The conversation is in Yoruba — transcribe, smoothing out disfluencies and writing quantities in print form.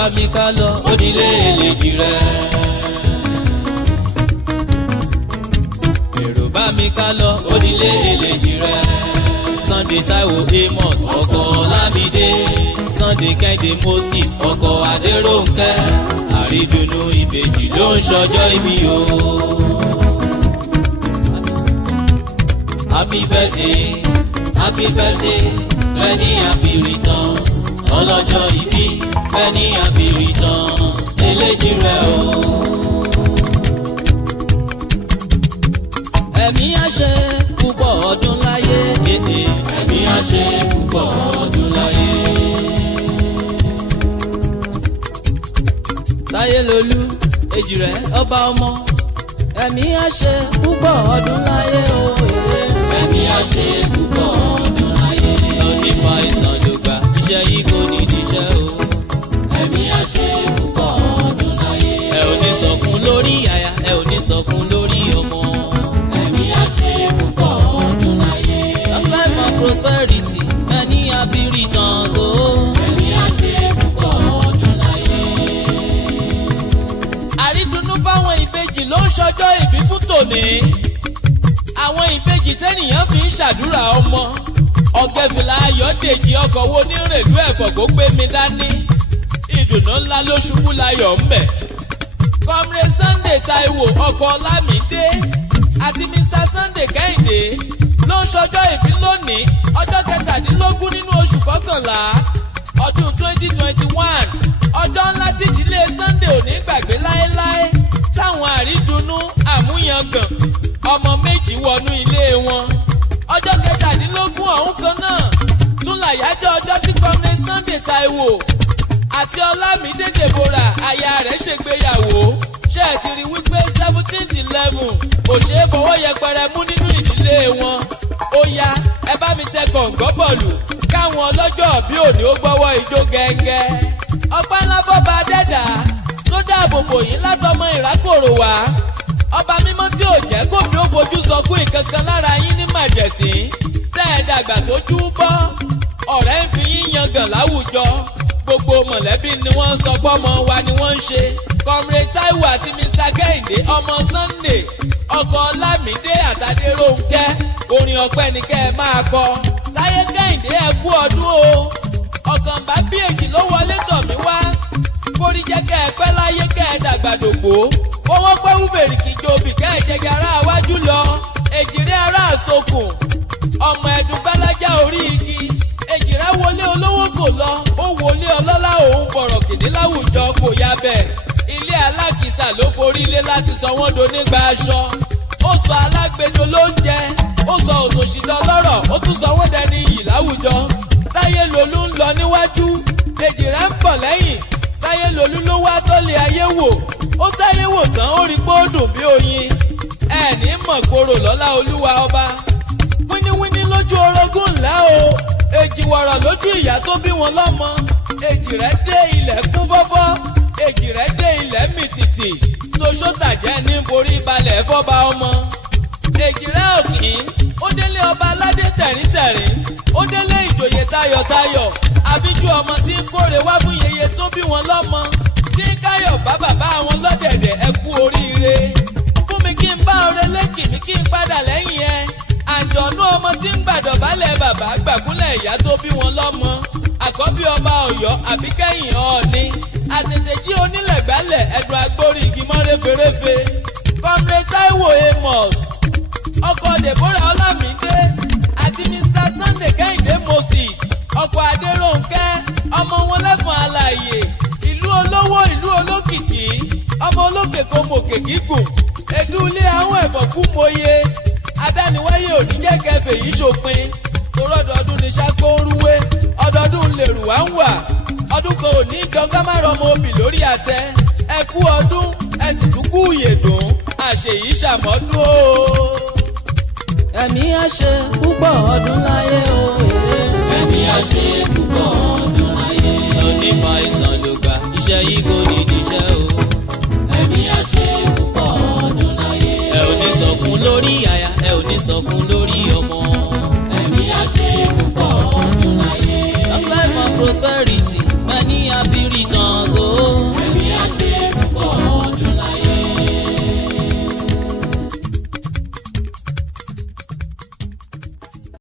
bá mi ká lọ onílé èlèjì rẹ. èrò bá mi ká lọ onílé èlèjì rẹ. Sunday Táíwò Amos ọkọ Lámídé, Sunday Kẹ́hìndé Moses ọkọ Adérónkẹ́, àrídùnnú ìbejì ló ń ṣọjọ́ ìbí o. Happy birthday, happy birthday, many happy returns. Ọlọ́jọ́ ìbí, many happy returns. Eléjì rẹ o. Ẹ̀mí àṣẹ púpọ̀ ọdún láyé. Ẹ̀mí àṣẹ púpọ̀ ọdún láyé. Táyélolú Èjìrẹ́ ọba ọmọ. Ẹ̀mí àṣẹ púpọ̀ ọdún láyé o. Ẹ̀mí àṣẹ púpọ̀ ọdún láyé. Onífà ìsàn ló gbà, iṣẹ́ yìí kò ní díṣẹ́ o. Ẹ̀mí àṣẹ púpọ̀ ọdún láyé. Ẹ ò ní sọkún lórí aya, ẹ ò ní sọkún lórí ọmọ. Ẹ̀mí àṣẹ púpọ̀ ọdún láyé. Long life and prosperity, many happy returns o. Ẹ̀mí àṣẹ púpọ̀ ọdún láyé. Àrídùnnú fáwọn ìbejì ló ń ṣọjọ́ ìbí fún tòní. Àwọn ìbejì tẹ́nìyàn fi ń ṣàdúrà ọmọ. Ọ̀gbẹ́fìlà Ayọ̀dèjì ọkọ̀ wo ní rèlú ẹ̀fọ́ kó gbé mi dání. Ìdùnnú ńlá ló ṣubú layọ̀ ń bẹ̀. Comrade Sunday Táíwò ọkọ̀ Lámídé àti Mr. Sunday Kẹ́hìndé ló ń ṣọjọ́ ìbí lónìí ọjọ́ 17 nínú oṣù kọkànlá ọdún 2021. Ọjọ́ ńlá tí ìdílé Sunday ò ní gbàgbé láéláé. Táwọn àrídùnnú àmúyangàn ọmọ méjì wọnú ilé wọn. Ọjọ́ 17 ọ̀hún kan náà tún làyájọ́ ọjọ́ tí Comrade Sunday Táíwò àti Ọlámídé Deborah aya rẹ̀ ṣègbéyàwó. Ṣé ẹ ti rí wípé 17/11 kò ṣeé fọwọ́ yẹpẹrẹ mú nínú ìdílé wọn. Ó yá ẹ bá mi tẹ kọ̀ǹgọ́ bọ̀lù káwọn ọlọ́jọ́ bí òní ó gbọ́wọ́ ijó gẹ́gẹ́. Ọpẹ́ ńlá fọ́ba Adẹ́dà tó dáàbò bò yín látọmọ ìrákòrò wá. Ọba mímọ́ tí ò jẹ́ kó mi ó fojú sọkún ìkankan lára yín ní màjẹ̀sín. Tẹ́ ẹ dàgbà tó jú bọ́ ọ̀rẹ́ ń fi yín yangàn láwùjọ. Gbogbo mọ̀lẹ́bí ni wọ́n ń sọ pọ́mọ wa ni wọ́n ń ṣe. Comrade Táíwò àti Mr. Kẹ́hìndé ọmọ Sunday ọkọ Lámídé àtàdérónkẹ́ orin ọpẹ́ ni kẹ́ ẹ máa kọ. Táyé Kẹ́hìndé ẹ kú ọdún o. Ọ̀kànbá bí èjì ló wọlé tọ̀ mí wá. Kórí jẹ́ kẹ́ ẹ pẹ́ láyé kẹ́ ẹ dàgbà dògbò. Fọwọ́ pẹ́ wúbèrè kìjọ òbí kẹ́ ẹ jẹjẹ ará wájú lọ. Èjìrẹ́ ará àsokùn ọmọ ẹ̀dùn bálájá orí igi. Èjìrẹ́ wọlé olówó kò lọ, ó wọlé ọlọ́lá òun bọ̀rọ̀ kìdí láwùjọ kò yá bẹ́ẹ̀. Ilé alákìsà ló forí lé láti sọ wọ́n donígbà aṣọ. Ó sọ alágbèdo lóúnjẹ, ó sọ òtòṣì dọlọ́rọ̀, ó tún sọ wọ́n dẹni iyì láwùjọ. Táyélolú ń lọ níwájú, Èjìrẹ́ ń bọ̀ lẹ́yìn. Táyélolú ló wá tọ́lé ayé wò, ó táyé wò tán ó rí pé ó dùn bí oyin. Ẹ̀ní mọ̀ kóró lọ́lá olúwa ọba. Wíníwíní lójú orogún ńlá o. Èjìwọ̀rọ̀ lójú ìyá tó bí wọn lọ́mọ. Èjìrẹ́ dé ilẹ̀ kún fọ́fọ́. Èjìrẹ́ dé ilẹ̀ mìtìtì. Toṣótàjẹ́ ní borí balẹ̀ fọ́ba ọmọ. Èjìrẹ́ òkín ó délé ọba aládé tẹ̀ríntẹ̀rín. Ó délé ìjòyè tayọ̀tayọ̀. Àbíjú ọmọ tí ń kórè wá fún yeye tó bí wọn lọ́mọ. Tí ń káyọ̀ bá bàbá wọn lọ́dẹ̀dẹ̀ ẹ kú oríire. Fún mi kí n bá ọrẹ lékì mi kí n padà lẹ́yìn ẹ. Àjọ̀nú ọmọ tí ń gbàdọ̀bálẹ̀ bàbá gbàkúnlẹ̀ ìyá tó bí wọn lọ́mọ. Àkọ́bí ọba Ọ̀yọ́ àbíkẹ́yìn Ọọ̀ni. Àtètè jí onílẹ̀ gbálẹ̀ ẹ̀dùn agbórí igi mọ́ réferéfe. Comrade Táíwò Amos ọkọ Deborah Ọlámídé àti Mr. Sunday Kẹ́hìndé Moses ọkọ Adérónkẹ́ ọmọ wọn lẹ́fọ̀n alààyè. Ìlú olówó ìlú olókìkí ọmọ olókè kò mòkè gígùn. Èdú ilé àwọn ẹ̀fọ́ kú mòye. Adániwáyé òní jẹ́ kẹfẹ́ yìí ṣòpin. Torọ́dọọdún ni ṣáko ń rúwé. Ọdọọdún lèrú wá ń wà. Ọdún kan ò ní jọ ká má rọmọ obì lórí àtẹ. Ẹ kú ọdún ẹ sì tún kú ìyèdùn. Àṣèyí ṣàmọ́dún o. Ẹ̀mí àṣẹ púpọ̀ ọdún láyé o. Ẹ̀mí àṣẹ púpọ̀ ọdún láyé. Onífà ìsàn ló gbà, iṣẹ́ yìí kò ní díṣẹ́ o. Ẹ̀mí àṣẹ púpọ̀ ọdún láyé. Ẹ ò ní sọkún lórí aya, ẹ ò ní sọkún lórí ọmọ.